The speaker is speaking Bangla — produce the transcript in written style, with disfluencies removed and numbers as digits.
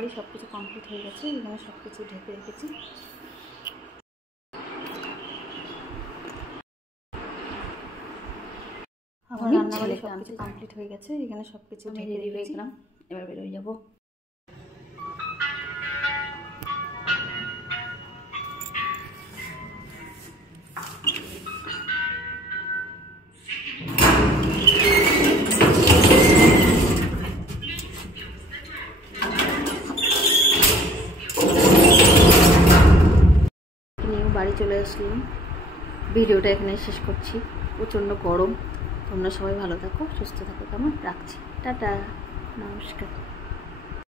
রান্নাবাড়ি সব কিছু কমপ্লিট হয়ে গেছে, এখানে সব কিছু ঢেকে রেখেছি। আমার রান্নাবাড়ি সব কিছু কমপ্লিট হয়ে গেছে, এখানে সব কিছু ঢেকে রেখেছিলাম। এবার বেরোয় যাবো। বাড়ি চলে আসলাম, ভিডিওটা এখানে শেষ করছি। প্রচণ্ড গরম, তোমরা সবাই ভালো থাকো, সুস্থ থাকো, কেমন রাখছি, টাটা, নমস্কার।